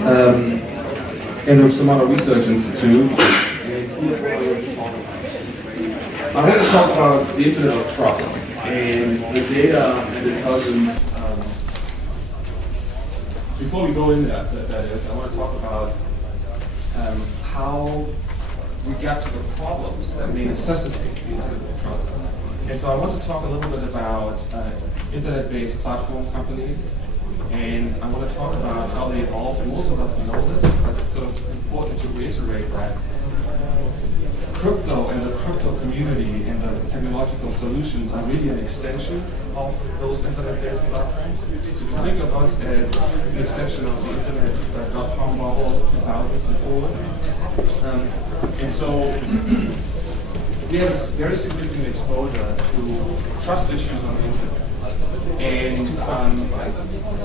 in the Semada Research Institute. I want to talk about the Internet of Trust and the data and intelligence. Before we go in that is, I want to talk about how we get to the problems that may necessitate the Internet of Trust. And so I want to talk a little bit about Internet-based platform companies, and I want to talk about how they evolved. And most of us know this, but it's sort of important to reiterate that crypto and the crypto community and the technological solutions are really an extension of those Internet-based platforms. So if you think of us as an extension of the Internet.com bubble, 2000s and forward. And so we have a very significant exposure to trust issues on the Internet. And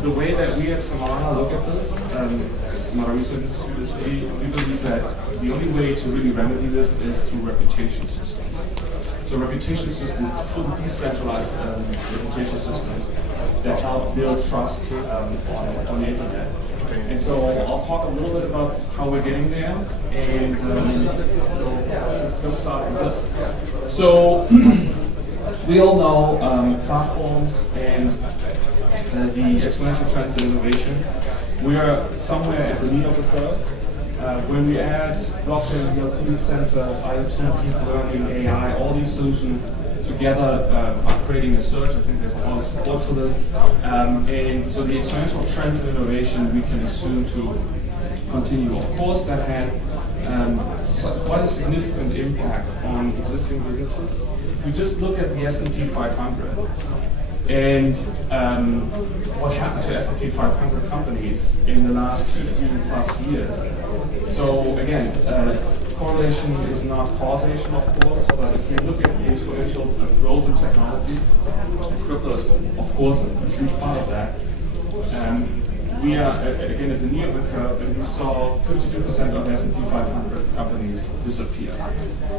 the way that we at Semada look at this, Semada Research Institute, is we believe that the only way to really remedy this is through reputation systems. So reputation systems, fully decentralized reputation systems that help build trust on the Internet. And so I'll talk a little bit about how we're getting there, and so let's start with this. So we all know platforms and the exponential trends in innovation. We are somewhere at the knee of the curve. When we add blockchain, DLT, sensors, IoT, deep learning, AI, all these solutions together are creating a surge. I think there's a lot of support for this. And so the exponential trends in innovation we can assume to continue. Of course, that had quite a significant impact on existing businesses. If we just look at the S&P 500 and what happened to S&P 500 companies in the last 15 plus years. So again, correlation is not causation, of course, but if we look at the exponential growth in technology, crypto is, of course, a huge part of that. We are, again, at the knee of the curve, and we saw 52% of S&P 500 companies disappear.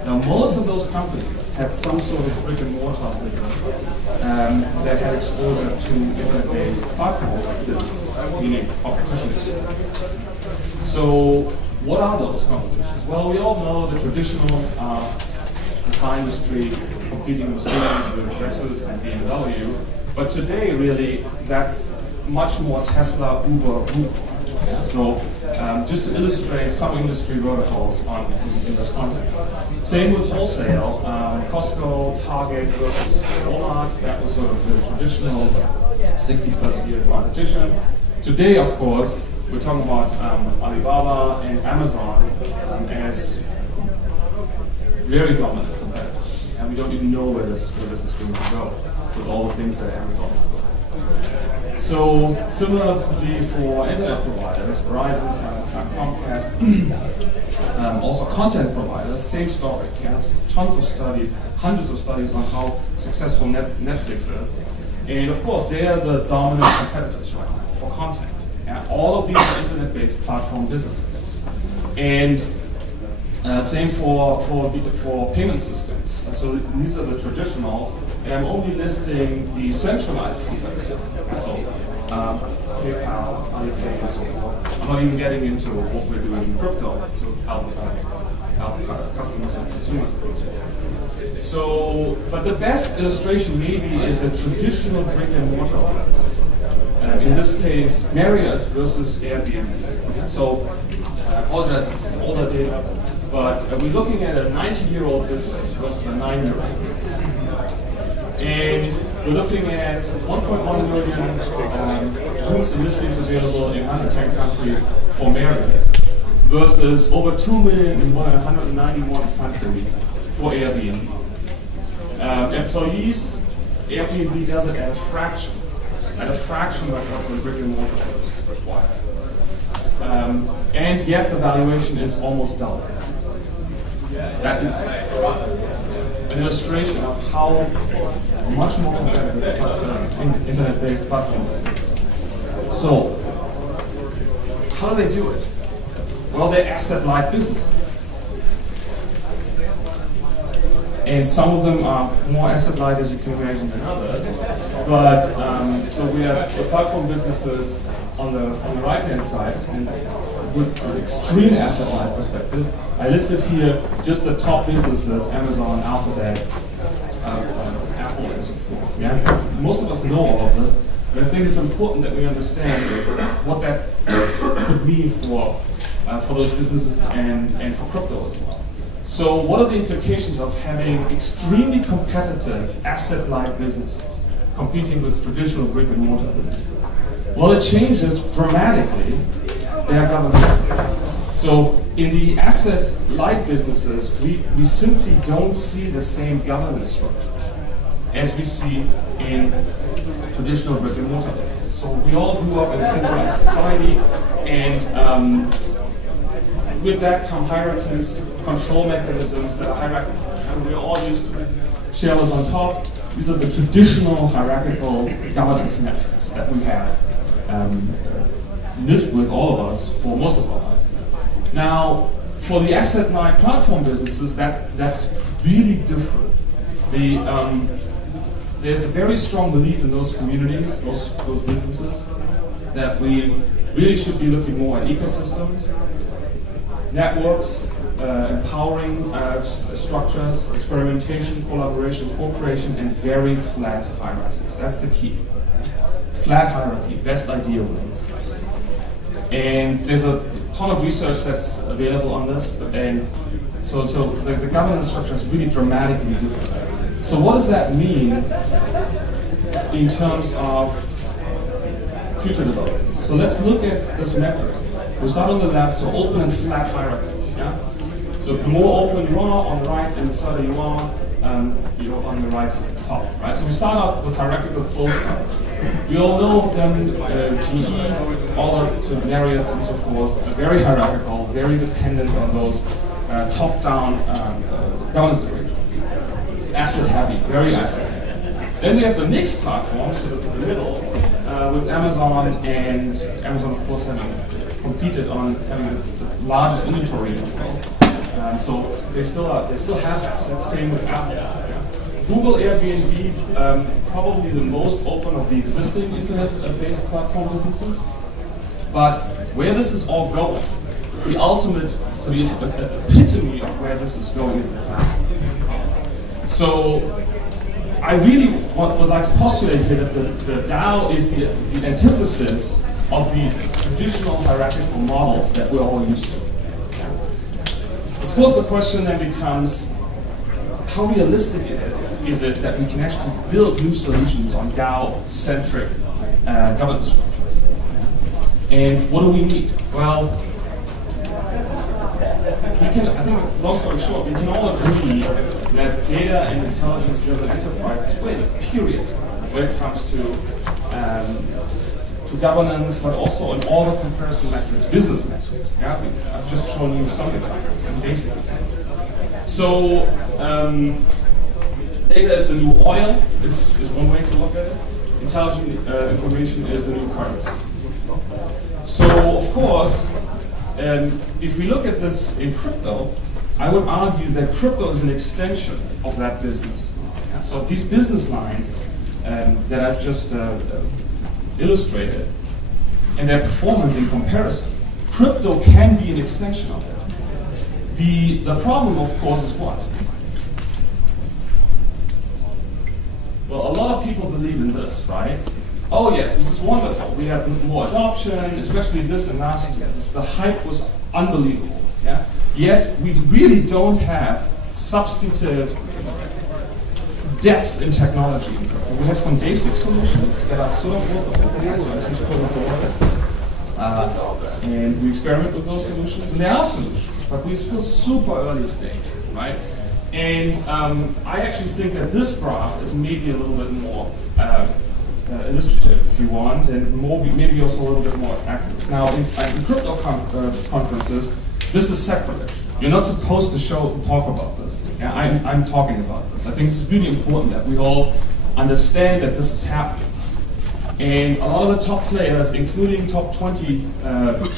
Now, most of those companies had some sort of brick and mortar business that had exposure to internet-based platform businesses, meaning competition exposure. So, what are those competitions? Well, we all know the traditionals are the car industry competing with Mercedes, with Lexus and BMW, but today, really, that's much more Tesla, Uber, Google. So just to illustrate some industry verticals in this context. Same with wholesale, Costco, Target versus Walmart, that was sort of the traditional 60 plus year competition. Today, of course, we're talking about Alibaba and Amazon as very dominant competitors. And we don't even know where this is going to go with all the things that Amazon is doing. So similarly for internet providers, Verizon, Comcast, also content providers, same story. There's tons of studies, hundreds of studies on how successful Netflix is. And of course, they are the dominant competitors right now for content. And all of these are internet-based platform businesses. And same for payment systems. So these are the traditionals. And I'm only listing the centralized competitors. So PayPal, Alipay, and so forth. I'm not even getting into what we're doing in crypto to help customers and consumers. So, but the best illustration maybe is a traditional brick and mortar business. In this case, Marriott versus Airbnb. So, I apologize, this is older data, but we're looking at a 90-year-old business versus a 9-year-old business. And we're looking at 1.1 million rooms and listings available in 110 countries for Marriott versus over 2 million in 191 countries for Airbnb. Employees, Airbnb does it at a fraction of what the brick and mortar business requires. And yet the valuation is almost double. That is an illustration of how much more competitive internet-based platform is. So, how do they do it? Well, they're asset-light businesses. And some of them are more asset-light, as you can imagine, than others. But so we have the platform businesses on the right-hand side, and with an extreme asset-light perspective. I listed here just the top businesses: Amazon, Alphabet, Apple, and so forth. Yeah? Most of us know all of this, but I think it's important that we understand what that could mean for those businesses and for crypto as well. So what are the implications of having extremely competitive asset-light businesses competing with traditional brick-and-mortar businesses? Well, it changes dramatically their governance structure. So in the asset-light businesses, we simply don't see the same governance structures as we see in traditional brick-and-mortar businesses. So we all grew up in a centralized society, and with that come hierarchies, control mechanisms that are hierarchical, and we're all used to it. Shareholders on top. These are the traditional hierarchical governance metrics that we have lived with, all of us, for most of our lives. Now, for the asset-light platform businesses, that's really different. There's a very strong belief in those communities, those businesses, that we really should be looking more at ecosystems, networks, empowering structures, experimentation, collaboration, co-creation, and very flat hierarchies. That's the key. Flat hierarchy, best idea wins. And there's a ton of research that's available on this, and so the governance structure is really dramatically different. So what does that mean in terms of future developments? So let's look at this metric. We start on the left, so open and flat hierarchies. Yeah? So the more open you are on the right, and the further you are, you're on the right top. Right? So we start out with hierarchical closed hierarchy. We all know them, GE, all up to Marriott's and so forth, very hierarchical, very dependent on those top-down governance arrangements. Asset heavy, very asset heavy. Then we have the mixed platforms, so in the middle, with Amazon, and Amazon, of course, having competed on having the largest inventory in the world. So they still have assets. Same with Apple. Yeah. Google, Airbnb, probably the most open of the existing internet-based platform businesses. But where this is all going, the ultimate, so the epitome of where this is going is the cloud. So I really would like to postulate here that the DAO is the antithesis of the traditional hierarchical models that we're all used to. Of course, the question then becomes, how realistic is it that we can actually build new solutions on DAO-centric governance structures? And what do we need? Well, I think, long story short, we can all agree that data and intelligence-driven enterprises win, period, when it comes to governance, but also in all the comparison metrics, business metrics. Yeah? I've just shown you some examples, some basic examples. So, data is the new oil, is one way to look at it. Intelligent information is the new currency. So, of course, if we look at this in crypto, I would argue that crypto is an extension of that business. Yeah? So these business lines that I've just illustrated, and their performance in comparison, crypto can be an extension of it. The problem, of course, is what? Well, a lot of people believe in this, right? Oh yes, this is wonderful. We have more adoption, especially this and last year. The hype was unbelievable. Yeah? Yet we really don't have substantive depth in technology. We have some basic solutions that are sort of workable. So I teach coding for workers. And we experiment with those solutions, and there are solutions, but we're still super early stage, right? And I actually think that this graph is maybe a little bit more illustrative, if you want, and maybe also a little bit more accurate. Now, in crypto conferences, this is sacrilege. You're not supposed to talk about this. Yeah, I'm talking about this. I think it's really important that we all understand that this is happening. And a lot of the top players, including top 20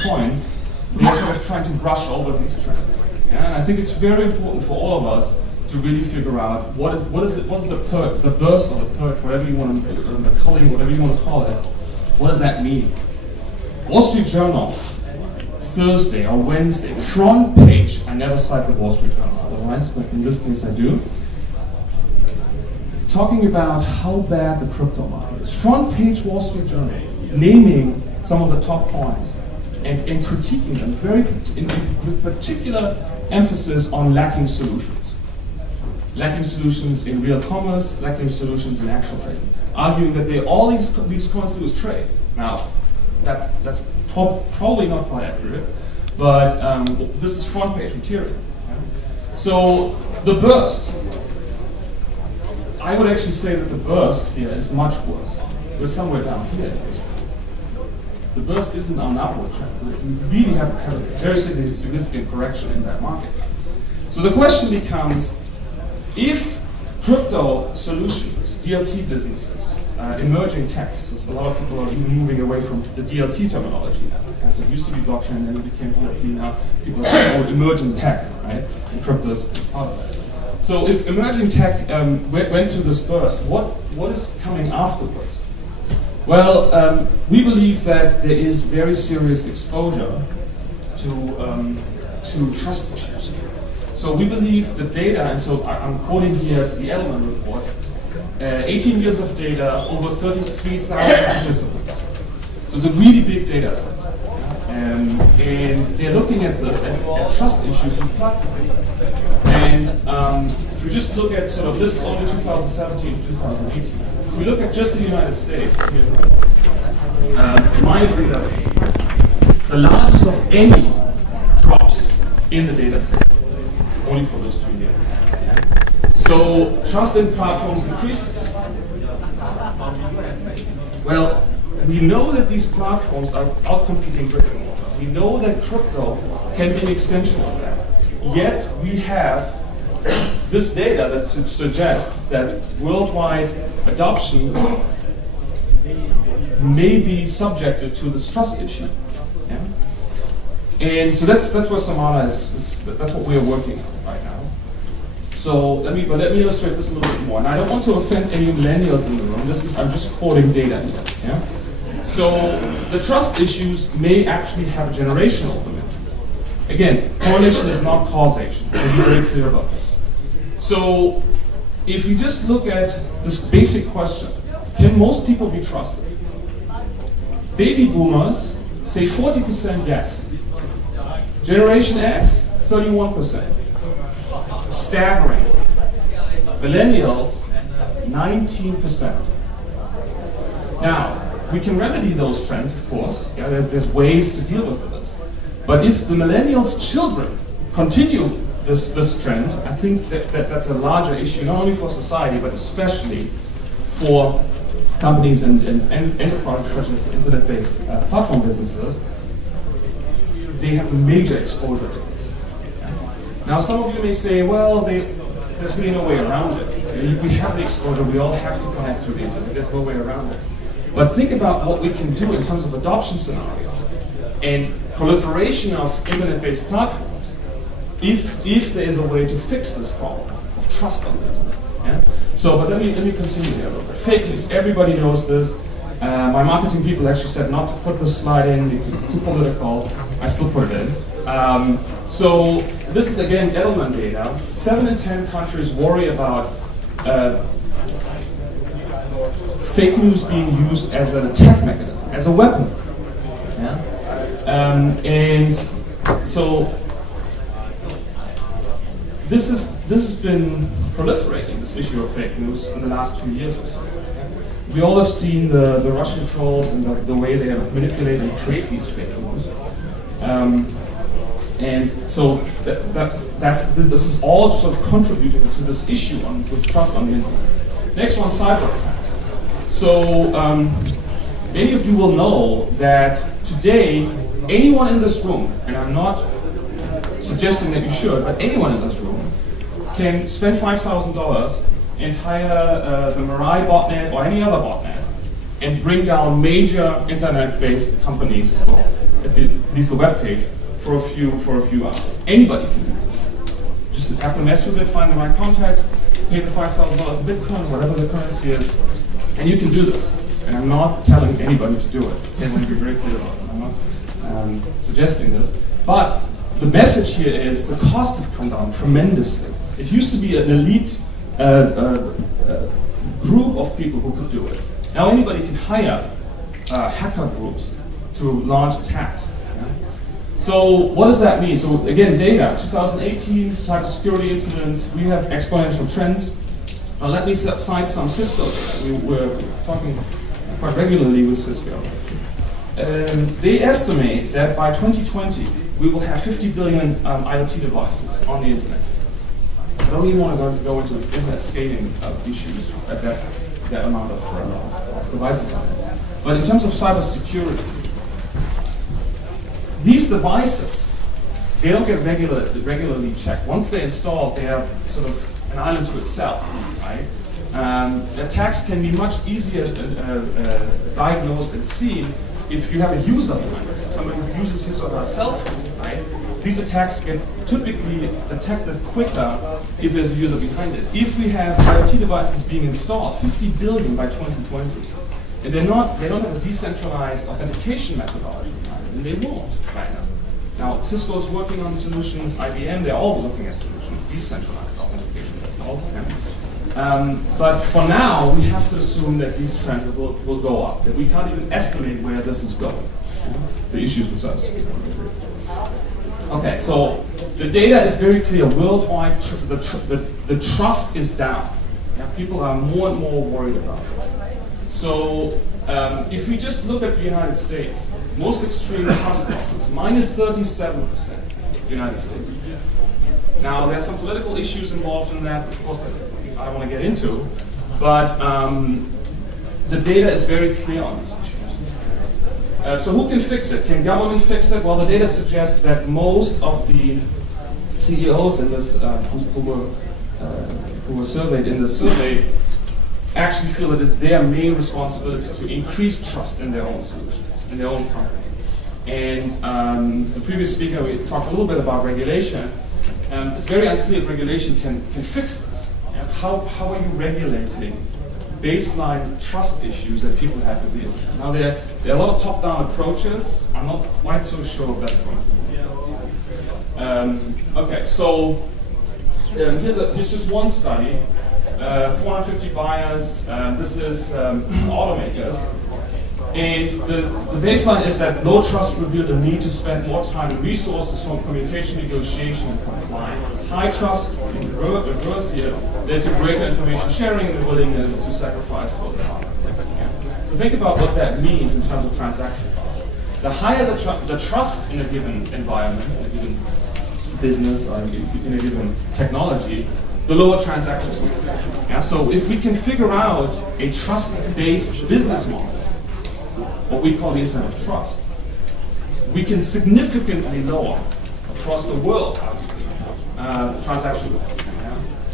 coins, they're sort of trying to brush over these trends. Yeah? And I think it's very important for all of us to really figure out what is the burst or the purge, whatever you want to, the culling, whatever you want to call it. What does that mean? Wall Street Journal Thursday or Wednesday, front page, I never cite the Wall Street Journal otherwise, but in this case I do, talking about how bad the crypto market is. Front page Wall Street Journal, naming some of the top points and critiquing them with particular emphasis on lacking solutions. Lacking solutions in real commerce, lacking solutions in actual trading, arguing that all these coins do is trade. Now, that's probably not quite accurate, but this is front page material. So the burst, I would actually say that the burst here is much worse. We're somewhere down here. The burst isn't on an upward trend. We really have a very significant correction in that market. So the question becomes, if crypto solutions, DLT businesses, emerging tech, so a lot of people are even moving away from the DLT terminology now. So it used to be blockchain, and then it became DLT. Now people are saying, oh, emerging tech, right? And crypto is part of that. So if emerging tech went through this burst, what is coming afterwards? Well, we believe that there is very serious exposure to trust issues. So we believe the data, and so I'm quoting here the Edelman report, 18 years of data, over 33,000 participants. So it's a really big data set. And they're looking at the trust issues with platforms. And if we just look at sort of, this is only 2017 to 2018. If we look at just the United States, my data, the largest of any drops in the data set, only for those 2 years. So trust in platforms decreases. Well, we know that these platforms are outcompeting brick and mortar. We know that crypto can be an extension of that. Yet we have this data that suggests that worldwide adoption may be subjected to this trust issue. Yeah? And so that's where Semada is, that's what we are working on right now. So let me illustrate this a little bit more. And I don't want to offend any millennials in the room. I'm just quoting data here. Yeah? So the trust issues may actually have a generational dimension. Again, correlation is not causation. I'll be very clear about this. So if we just look at this basic question, can most people be trusted? Baby boomers say 40% yes. Generation X, 31%. Staggering. Millennials, 19%. Now, we can remedy those trends, of course. Yeah, there's ways to deal with this. But if the millennials' children continue this trend, I think that's a larger issue, not only for society, but especially for companies and enterprises such as internet-based platform businesses. They have a major exposure to this. Now, some of you may say, well, there's really no way around it. We have the exposure, we all have to connect through the internet, there's no way around it. But think about what we can do in terms of adoption scenarios and proliferation of internet-based platforms if there is a way to fix this problem of trust on the internet. Yeah? So, but let me continue here a little bit. Fake news, everybody knows this. My marketing people actually said not to put this slide in because it's too political. I still put it in. So this is again Edelman data. 7 in 10 countries worry about fake news being used as an attack mechanism, as a weapon. Yeah? And so this has been proliferating, this issue of fake news, in the last 2 years or so. We all have seen the Russian trolls and the way they manipulate and create these fake news. And so this is all sort of contributing to this issue with trust on the internet. Next one, cyber attacks. So many of you will know that today, anyone in this room, and I'm not suggesting that you should, but anyone in this room can spend $5,000 and hire the Mirai botnet or any other botnet and bring down major internet-based companies, or at least the web page, for a few hours. Anybody can do this. Just have to mess with it, find the right contacts, pay the $5,000 Bitcoin, whatever the currency is, and you can do this. And I'm not telling anybody to do it. I want to be very clear about this. I'm not suggesting this. But the message here is the cost have come down tremendously. It used to be an elite group of people who could do it. Now anybody can hire hacker groups to launch attacks. Yeah? So what does that mean? So again, data, 2018, cybersecurity incidents, we have exponential trends. Let me cite some Cisco data. We were talking quite regularly with Cisco. They estimate that by 2020, we will have 50 billion IoT devices on the internet. I don't even want to go into internet scaling issues at that amount of devices on it. But in terms of cybersecurity, these devices, they don't get regularly checked. Once they're installed, they are sort of an island to itself, right? Attacks can be much easier diagnosed and seen if you have a user behind it, somebody who uses his or her cell phone, right? These attacks get typically detected quicker if there's a user behind it. If we have IoT devices being installed, 50 billion by 2020, and they don't have a decentralized authentication methodology behind it, and they won't right now. Now, Cisco's working on solutions, IBM, they're all looking at solutions, decentralized authentication methodology. But for now, we have to assume that these trends will go up, that we can't even estimate where this is going, the issues with cybersecurity. Okay, so the data is very clear. Worldwide, the trust is down. Yeah, people are more and more worried about this. So if we just look at the United States, most extreme trust losses, minus 37%, United States. Now, there's some political issues involved in that, of course, I don't want to get into, but the data is very clear on these issues. So who can fix it? Can government fix it? Well, the data suggests that most of the CEOs in this, who were surveyed in this survey actually feel that it's their main responsibility to increase trust in their own solutions, in their own company. And the previous speaker, we talked a little bit about regulation. It's very unclear if regulation can fix this. How are you regulating baseline trust issues that people have with the internet? Now, there are a lot of top-down approaches. I'm not quite so sure if that's going to work. Okay, so here's just one study. 450 buyers. This is automakers. And the baseline is that low trust revealed a need to spend more time and resources from communication, negotiation, and compliance. High trust, in reverse here, led to greater information sharing and the willingness to sacrifice for the other. So think about what that means in terms of transaction costs. The higher the trust in a given environment, in a given business, or in a given technology, the lower transaction costs. Yeah, so if we can figure out a trust-based business model, what we call the Internet of Trust, we can significantly lower across the world transaction costs.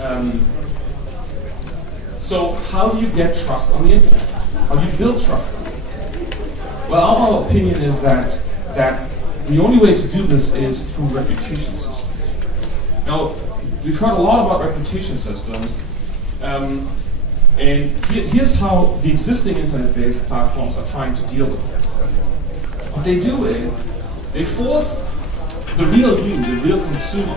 Yeah? So how do you get trust on the internet? How do you build trust on the internet? Well, our opinion is that the only way to do this is through reputation systems. Now, we've heard a lot about reputation systems. And here's how the existing internet-based platforms are trying to deal with this. What they do is they force the real you, the real consumer,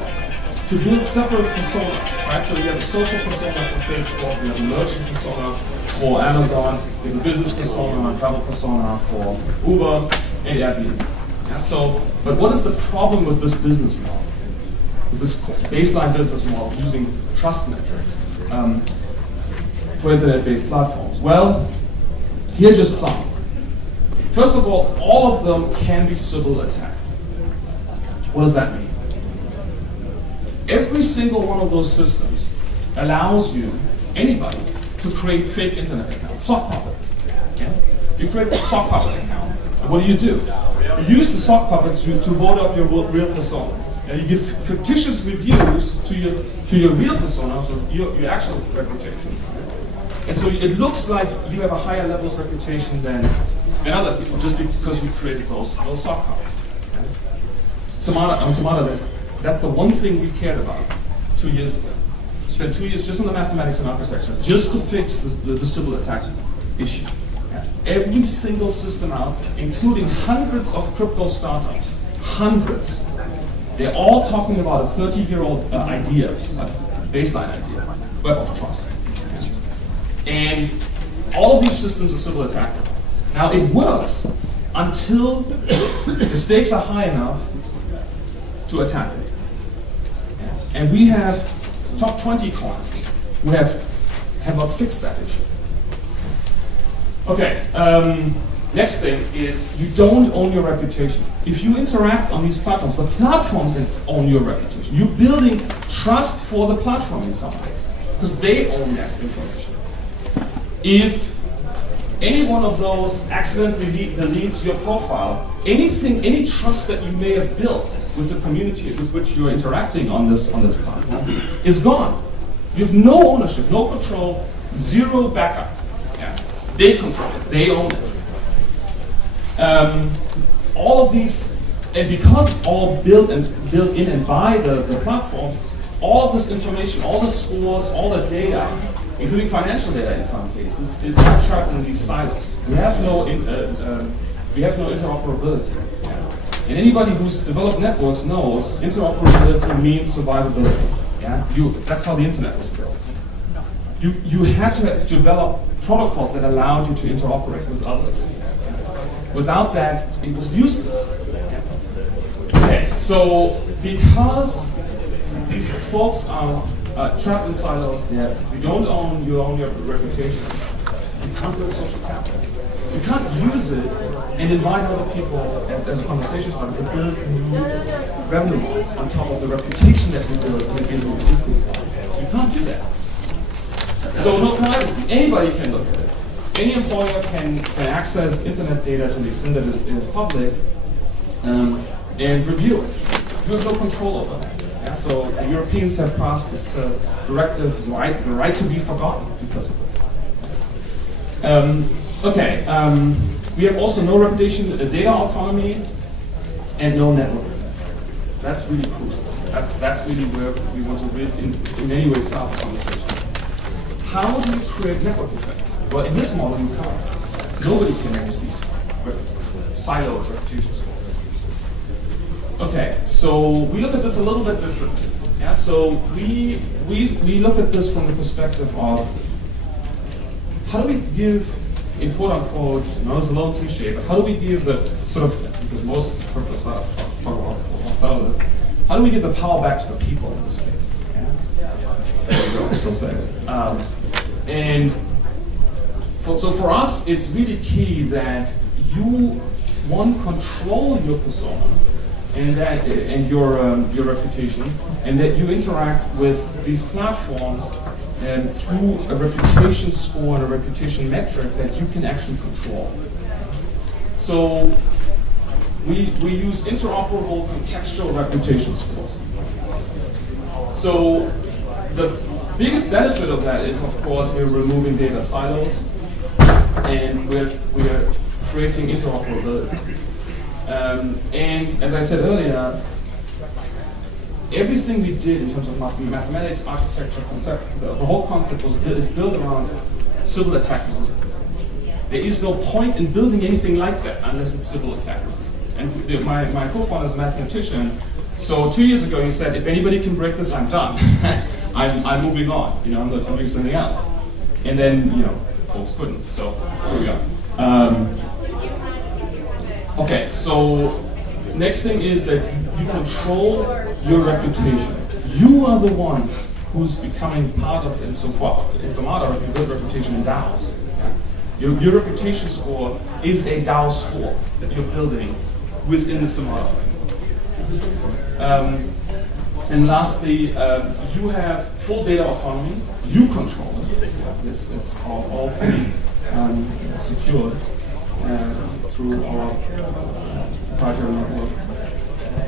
to build separate personas, right? So you have a social persona for Facebook, you have a merchant persona for Amazon, you have a business persona, a travel persona for Uber, and Airbnb. Yeah, so, but what is the problem with this business model? With this baseline business model using trust metrics? For internet-based platforms? Well, here are just some. First of all of them can be Sybil attacked. What does that mean? Every single one of those systems allows you, anybody, to create fake internet accounts, sock puppets. Yeah? You create sock puppet accounts. And what do? You use the sock puppets to vote up your real persona. And you give fictitious reviews to your real persona, so your actual reputation. And so it looks like you have a higher level of reputation than other people, just because you created those sock puppets. Semada, that's the one thing we cared about 2 years ago. We spent 2 years just on the mathematics and architecture, just to fix the Sybil attack issue. Yeah. Every single system out there, including hundreds of crypto startups, hundreds, They're all talking about a 30-year-old idea, a baseline idea, web of trust. And all of these systems are civil attackable. Now it works until the stakes are high enough to attack it. And we have top 20 clients who have not fixed that issue. Okay, next thing is you don't own your reputation. If you interact on these platforms, the platforms own your reputation. You're building trust for the platform in some ways, because they own that information. If any one of those accidentally deletes your profile, any trust that you may have built with the community with which you're interacting on this platform is gone. You have no ownership, no control, zero backup. Yeah. They control it, they own it. All of these, and because it's all built in and by the platform, all of this information, all the scores, all the data, including financial data in some cases, is trapped in these silos. We have no interoperability. Yeah. And anybody who's developed networks knows interoperability means survivability. Yeah? That's how the internet was built. You had to develop protocols that allowed you to interoperate with others. Without that, it was useless. Okay, so because these folks are trapped in silos, you don't own your reputation, you can't build social capital. You can't use it and invite other people as a conversation starter to build new revenue models on top of the reputation that we build in the existing platforms. You can't do that. So no privacy. Anybody can look at it. Any employer can access internet data to the extent that it is public and review it. You have no control over that. Yeah? So the Europeans have passed this directive, the right to be forgotten because of this. We have also no reputation, data autonomy, and no network effects. That's really crucial. That's really where we want to in any way start the conversation. How do you create network effects? Well, in this model, you can't. Nobody can use these siloed reputation scores. Okay, so we look at this a little bit differently. Yeah, so we look at this from the perspective of how do we give, in quote unquote, it's a little cliche, but how do we give the sort of, because most purpose talk about some of this, how do we give the power back to the people in this case? Yeah? There we go, I still say it. So for us, it's really key that you, control your personas and your reputation, and that you interact with these platforms through a reputation score and a reputation metric that you can actually control. So we use interoperable contextual reputation scores. So the biggest benefit of that is, of course, we're removing data silos and we're creating interoperability. And as I said earlier, everything we did in terms of mathematics, architecture, the whole concept is built around civil attack resistance. There is no point in building anything like that unless it's civil attack resistant. And my co-founder is a mathematician, so 2 years ago he said, if anybody can break this, I'm done. I'm moving on. I'm doing something else. And then folks couldn't. So here we are. Okay, so next thing is that you control your reputation. You are the one who's becoming part of it. So far, in Semada, you build reputation in DAOs. Yeah? Your reputation score is a DAO score that you're building within the Semada framework. And lastly, you have full data autonomy. You control it. It's all fully secured through our proprietary network.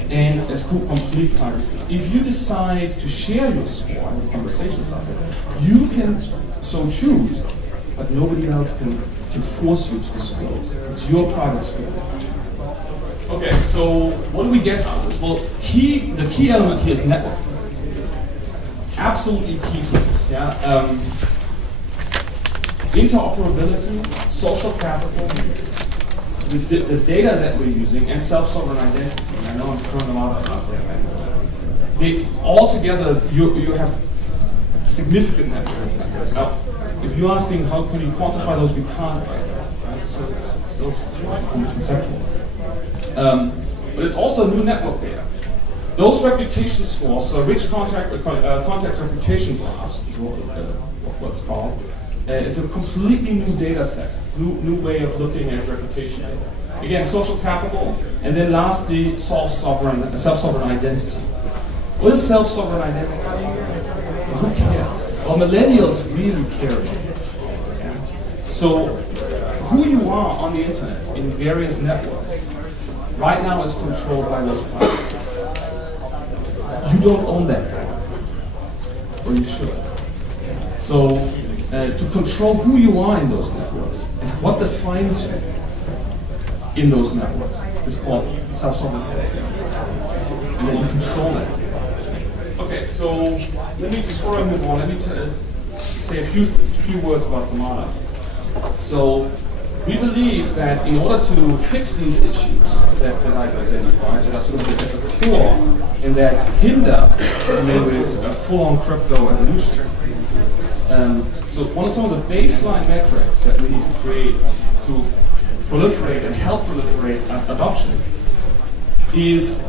And it's complete privacy. If you decide to share your score as a conversation starter, you can so choose, but nobody else can force you to disclose. It's your private score. Okay, so what do we get out of this? Well, the key element here is network effects. Absolutely key to this. Yeah. Interoperability, social capital, the data that we're using, and self-sovereign identity. I know I'm throwing a lot out there right now. they altogether you have significant network effects. Now, if you're asking how can you quantify those, we can't right now. Right? So it's still conceptual. But it's also new network data. Those reputation scores, so rich context reputation graphs, is what's called. It's a completely new data set, new way of looking at reputation data. Again, social capital, and then lastly, self-sovereign identity. What is self-sovereign identity? Who cares? Well, millennials really care about this. Yeah? So, who you are on the internet in various networks right now is controlled by those platforms. You don't own that data, or you should. So, to control who you are in those networks and what defines you in those networks is called self-sovereign identity, and then you control that. Okay, so let me, before I move on, let me say a few words about Semada. So we believe that in order to fix these issues that I've identified, that are sort of at the core and that hinder a full-on crypto evolution. So some of the baseline metrics that we need to create to proliferate and help proliferate adoption is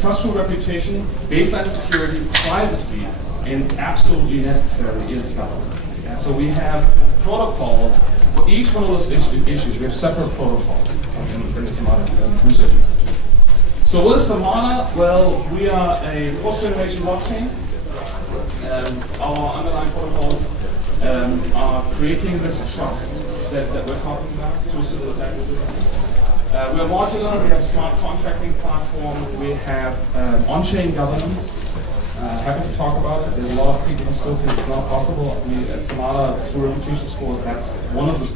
trustful reputation, baseline security, privacy, and absolutely necessary is governance. Yeah? So we have protocols for each one of those issues. We have separate protocols in the Semada Research Institute. So what is Semada? Well, we are a fourth generation blockchain. Our underlying protocols are creating this trust that we're talking about through civil attack resistance. We are modular, we have a smart contracting platform, we have on-chain governance. Happy to talk about it. There's a lot of people who still think it's not possible. At Semada, through reputation scores, that's one of the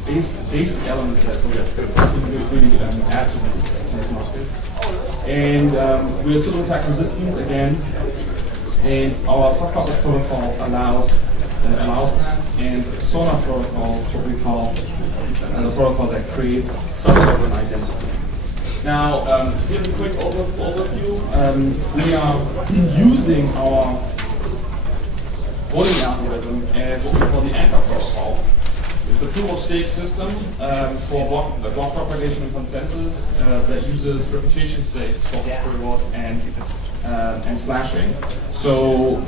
basic elements that we really add to this market. And we're civil attack resistant again, and our soft protocol allows that, and Sonar protocol is what we call the protocol that creates self-sovereign identity. Now, here's a quick overview. We are using our voting algorithm as what we call the anchor protocol. It's a proof-of-stake system for block propagation and consensus that uses reputation stakes for rewards and slashing. So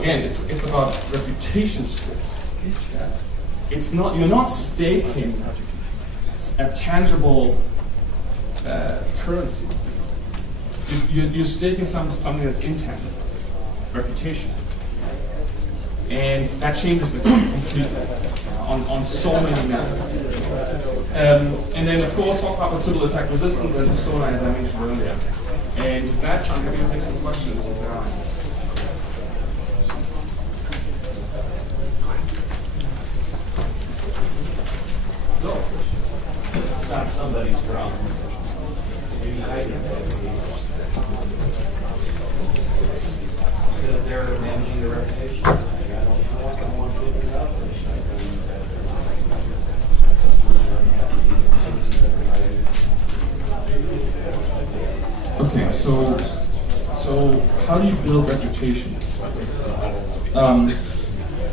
again, it's about reputation scores. Yeah. It's not, you're not staking a tangible currency. You're staking something that's intangible, reputation, and that changes the game completely on so many levels. And then, of course, talk about civil attack resistance and persona, as I mentioned earlier. And with that, I'm happy to take some questions if there are. No. Stop somebody's from maybe hiding instead of they're managing their reputation. I don't want to figure it out. Okay, so how do you build reputation?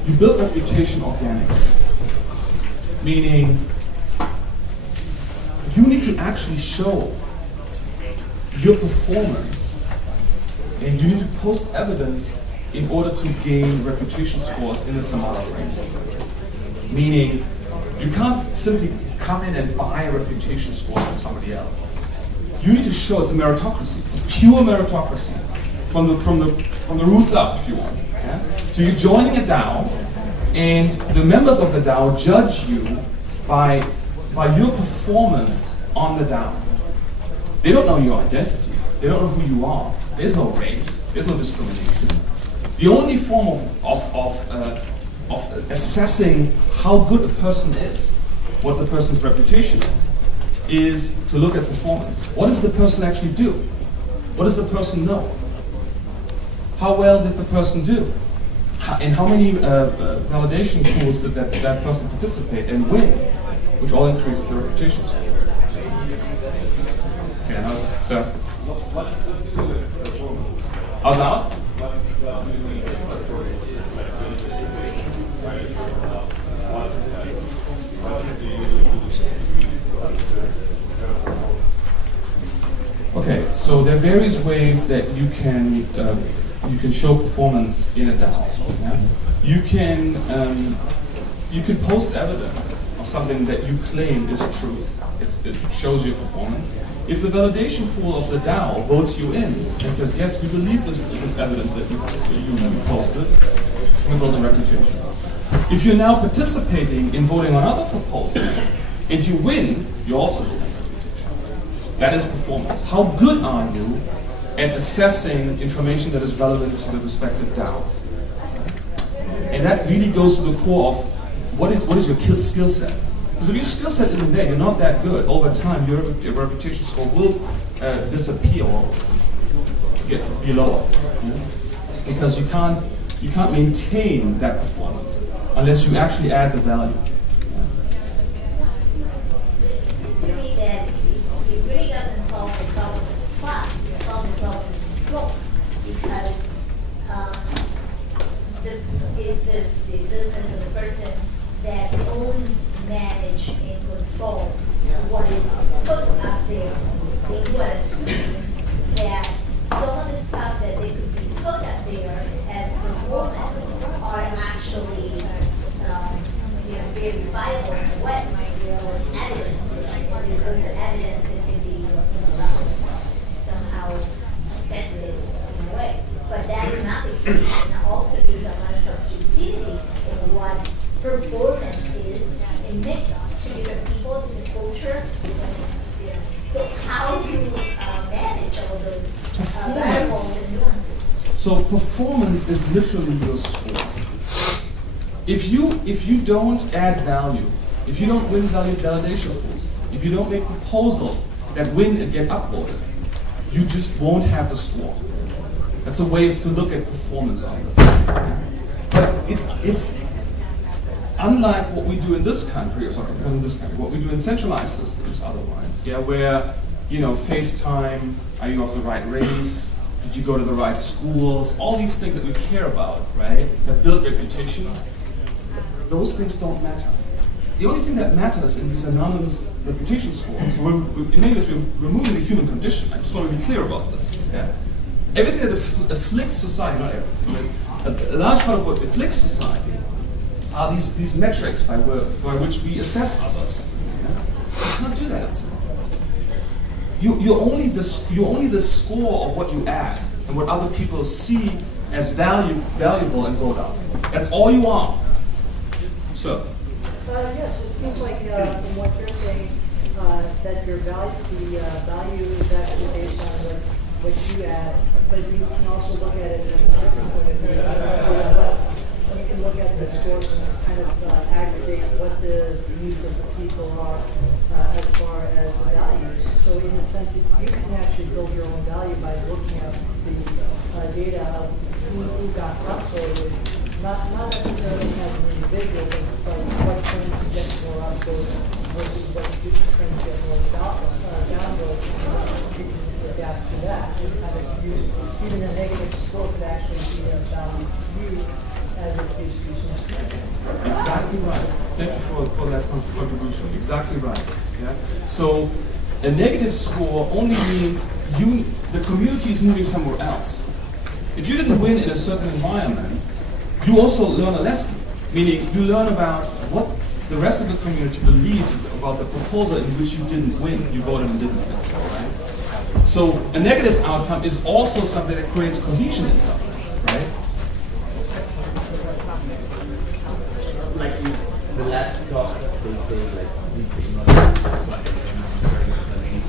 You build reputation organically, meaning you need to actually show your performance, and you need to post evidence in order to gain reputation scores in the Semada framework. Meaning, you can't simply come in and buy reputation scores from somebody else. You need to show it's a meritocracy. It's a pure meritocracy from the roots up, if you want. Yeah? So you're joining a DAO, and the members of the DAO judge you by your performance on the DAO. They don't know your identity. They don't know who you are. There's no race. There's no discrimination. The only form of assessing how good a person is, what the person's reputation is to look at performance. What does the person actually do? What does the person know? How well did the person do? And how many validation pools did that person participate and win, which all increases the reputation score. Okay, now, so. Out loud? Okay, so there are various ways that you can show performance in a DAO. Yeah? You can post evidence of something that you claim is truth. It shows your performance. If the validation pool of the DAO votes you in and says, yes, we believe this evidence that you posted, we build a reputation. If you're now participating in voting on other proposals and you win, you also build a reputation. That is performance. How good are you at assessing information that is relevant to the respective DAO? And that really goes to the core of what is your skill set. Because if your skill set isn't there, you're not that good. Over time, your reputation score will disappear or be lower. Because you can't maintain that performance unless you actually add the value. To me, that it really doesn't solve the problem of trust. It solves the problem of control, because it's the business of the person that owns, manage, and control what is put up there. They would assume that some of the stuff that they could be put up there as performance are actually verifiable in a way, or evidence. Because the evidence that can be somehow tested in a way. But that is not the case. And also there's a lot of subjectivity in what performance is in mix to different people, different culture. So how do you manage all those variables and nuances? So performance is literally your score. If you don't add value, if you don't win validation pools, if you don't make proposals that win and get upvoted, you just won't have the score. That's a way to look at performance on this. But it's unlike what we do in this country, what we do in centralized systems otherwise, where, FaceTime, are you of the right race, did you go to the right schools, all these things that we care about, right, that build reputation, those things don't matter. The only thing that matters in these anonymous reputation scores, so in many ways we're removing the human condition. I just want to be clear about this. Yeah? Everything that afflicts society, not everything, but a large part of what afflicts society are these metrics by which we assess others. Yeah? You can't do that. You're only the score of what you add and what other people see as valuable and vote out. That's all you are. So. Yes, it seems like from what you're saying that your value is actually based on what you add, but you can also look at it from a different point of view. You can look at the scores and kind of aggregate what the needs of the people are as far as the values. So in a sense, you can actually build your own value by looking at the data of who got upvoted, not necessarily as an individual, but what trends get more upvoted versus what trends get more downvoted. You can adapt to that. And kind of use, even a negative score could actually be a value to you as it is to some. Exactly right. Thank you for that contribution. Exactly right. Yeah. So a negative score only means the community is moving somewhere else. If you didn't win in a certain environment, you also learn a lesson. Meaning you learn about what the rest of the community believes about the proposal in which you didn't win. You voted and didn't win. Right? So a negative outcome is also something that creates cohesion in some way. Right? Like the last talk, they say like these technologies.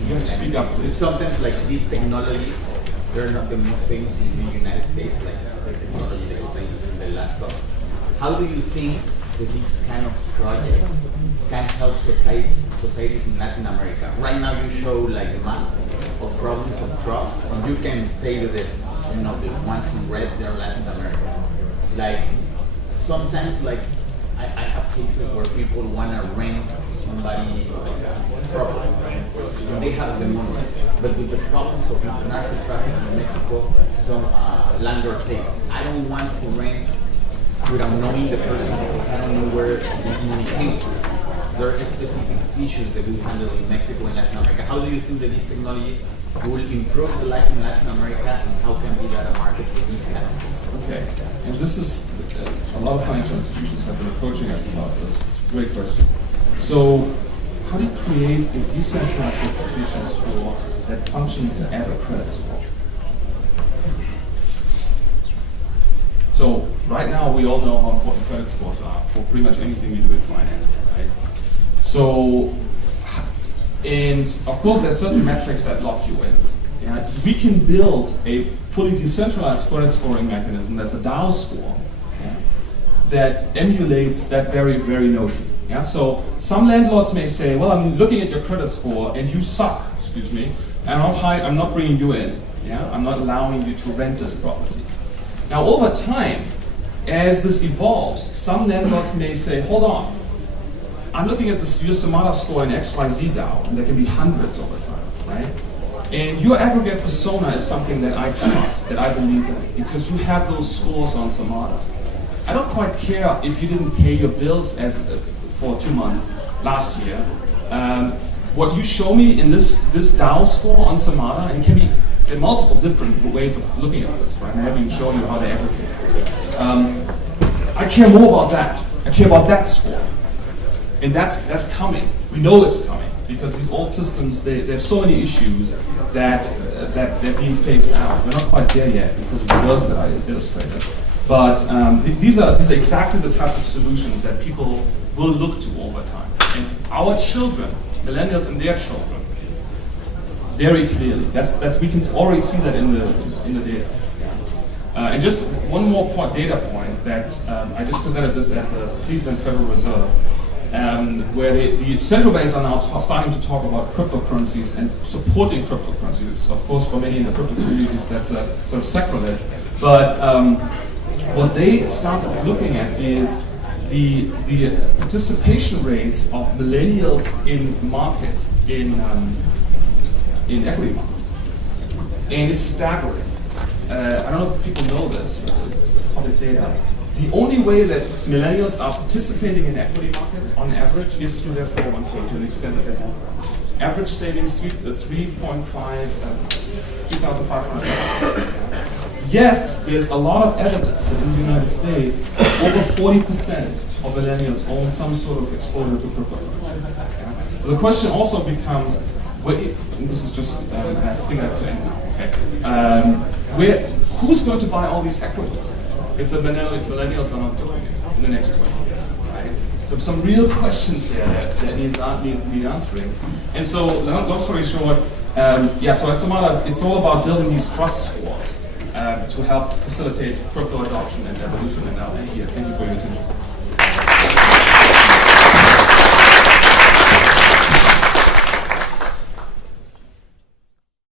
You have to speak up, please. Sometimes like these technologies, they're not the most famous in the United States, like the technology that explained in the last talk. How do you think that these kind of projects can help societies in Latin America? Right now you show like the map of problems of trust, and you can say that the ones in red, they're Latin America. Like sometimes like I have cases where people want to rent somebody property, and they have the money. But with the problems of narco trafficking in Mexico, some landlords say, I don't want to rent without knowing the person because I don't know where this money came from. There are specific issues that we handle in Mexico and Latin America. How do you think that these technologies will improve the life in Latin America, and how can be that a market for these kind of things? Okay, and this is, a lot of financial institutions have been approaching us about this. Great question. So, how do you create a decentralized reputation score that functions as a credit score? So, right now we all know how important credit scores are for pretty much anything you do in finance, right? So, and of course there's certain metrics that lock you in. Yeah? We can build a fully decentralized credit scoring mechanism that's a DAO score, yeah, that emulates that very, very notion. Yeah? So some landlords may say, well, I'm looking at your credit score and you suck, excuse me, and I'm not bringing you in. Yeah? I'm not allowing you to rent this property. Now over time, as this evolves, some landlords may say, hold on, I'm looking at this your Semada score in XYZ DAO, and there can be hundreds over time, right? And your aggregate persona is something that I trust, that I believe in, because you have those scores on Semada. I don't quite care if you didn't pay your bills for 2 months last year. What you show me in this DAO score on Semada, and it can be there are multiple different ways of looking at this, right? I'm happy to show you how they aggregate. I care more about that. I care about that score. And that's coming. We know it's coming because these old systems they have so many issues that they're being phased out. We're not quite there yet because of the words that I illustrated. But these are exactly the types of solutions that people will look to over time. And our children, millennials and their children, very clearly. That's we can already see that in the data. And just one more data point that I just presented this at the Cleveland Federal Reserve. Where the central banks are now starting to talk about cryptocurrencies and supporting cryptocurrencies. Of course, for many in the crypto communities, that's a sort of sacrilege. But what they started looking at is the participation rates of millennials in markets, in equity markets. And it's staggering. I don't know if people know this, but it's public data. The only way that millennials are participating in equity markets on average is through their 401k to the extent that they have. Average savings, $3,500. Yet, there's a lot of evidence that in the United States, over 40% of millennials own some sort of exposure to cryptocurrency. Yeah? So the question also becomes, and this is just, I think I have to end now. Okay. Who's going to buy all these equities if the millennials are not doing it in the next 20 years, right? So some real questions there that need answering. And so, long story short, so at Semada, it's all about building these trust scores to help facilitate crypto adoption and evolution in our area. Thank you for your attention.